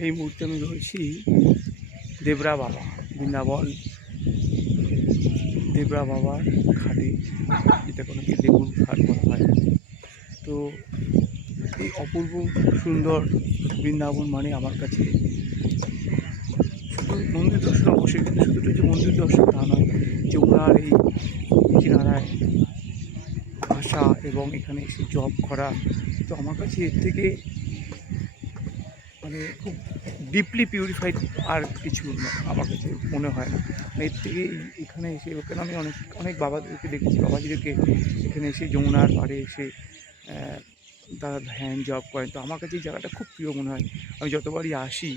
এই মুহূর্তে আমি রয়েছি দেবরা বাবা বৃন্দাবন দেবরা বাবার ঘাটে, যেটা কোনো কি দেবুর ঘাট বলা হয়। তো এই অপূর্ব সুন্দর বৃন্দাবন মানে আমার কাছে শুধু মন্দির দর্শন অবশ্যই, কিন্তু শুধুটা যে মন্দির দর্শন তা নয়, যমুনার এই কিনারায় আসা এবং এখানে এসে জব করা, তো আমার কাছে এর থেকে মানে খুব ডিপলি পিউরিফাইড আর কিছু আমার কাছে মনে হয় না। এর থেকে এখানে এসে ওখানে আমি অনেক অনেক বাবাদেরকে দেখেছি, বাবাজিদেরকে এখানে এসে যমুনার পাড়ে এসে তারা ধ্যান জব করেন। তো আমার কাছে এই জায়গাটা খুব প্রিয় মনে হয়। আমি যতবারই আসি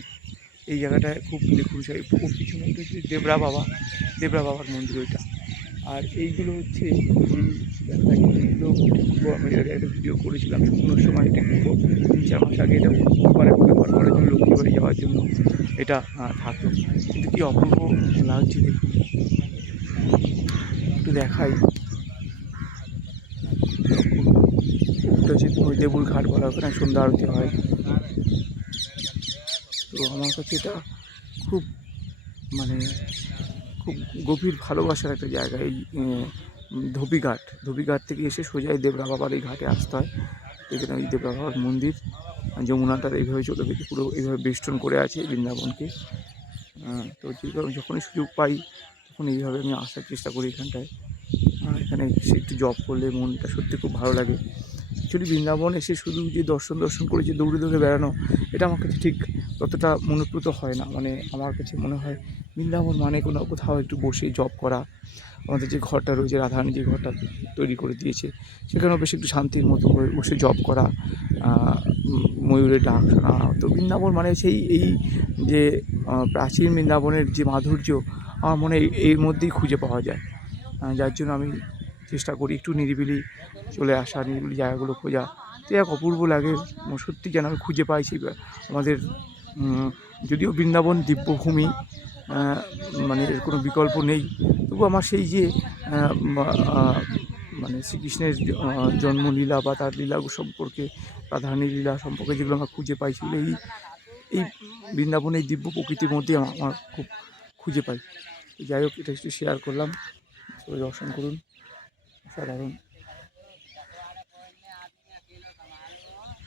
এই জায়গাটায় খুব দেখুন, সেই খুব পিছনে হচ্ছে দেবরা বাবার মন্দির ওইটা। আর এইগুলো হচ্ছে এই এইগুলো আমি এর আগে একটা ভিডিও করেছিলাম শুকনোর সময়, এটা 3-4 মাস আগে এটা ব্যবহার করার জন্য লক্ষ্মীবাড়ি যাওয়ার জন্য এটা থাকতো। কিন্তু কী অপূর্ব লাগছে দেখুন, একটু দেখাই। এটা হচ্ছে দেবুর ঘাট বলা, ওখানে সন্ধ্যা আরতি হয়। তো আমার কাছে এটা খুব মানে খুব গভীর ভালোবাসার একটা জায়গা। এই ধোবিঘাট থেকে এসে সোজাই দেবরা বাবার এই ঘাটে আসতে হয়। এখানে ওই দেবরা বাবার মন্দির, যমুনাটার এইভাবে চলে গেছে, পুরো এইভাবে বেষ্টন করে আছে বৃন্দাবনকে। তো যখনই সুযোগ পাই তখন এইভাবে আমি আসার চেষ্টা করি এখানটায়। এখানে এসে একটু জব করলে মনটা সত্যি খুব ভালো লাগে। অ্যাকচুয়ালি বৃন্দাবন এসে শুধু যে দর্শন করে যে দৌড়ে বেড়ানো, এটা আমার কাছে ঠিক ততটা মনোপ্রত হয় না। মানে আমার কাছে মনে হয় বৃন্দাবন মানে কোথাও একটু বসে জব করা। আমাদের যে ঘরটা রয়েছে, রাধারানী যে ঘরটা তৈরি করে দিয়েছে, সেখানেও বেশ একটু শান্তির মতো করে বসে জব করা, ময়ূরের ডাক শোনা। তো বৃন্দাবন মানে এই যে প্রাচীন বৃন্দাবনের যে মাধুর্য আমার মনে হয় এর মধ্যেই খুঁজে পাওয়া যায়। যার জন্য আমি চেষ্টা করি একটু নিরিবিলি চলে আসা, নিরিবিলি জায়গাগুলো খোঁজা। তো এক অপূর্ব লাগে সত্যি, যেন আমি খুঁজে পাইছি আমাদের যদিও বৃন্দাবন দিব্যভূমি, মানে এর কোনো বিকল্প নেই, তবু আমার সেই যে মানে শ্রীকৃষ্ণের জন্মলীলা বা তার লীলা সম্পর্কে, রাধারানীর লীলা সম্পর্কে যেগুলো আমরা খুঁজে পাই, সেগুলো এই বৃন্দাবনের দিব্য প্রকৃতির মধ্যেই আমার খুব খুঁজে পাই। যাই হোক, এটা একটু শেয়ার করলাম, সবাই দর্শন করুন, সাধারণ।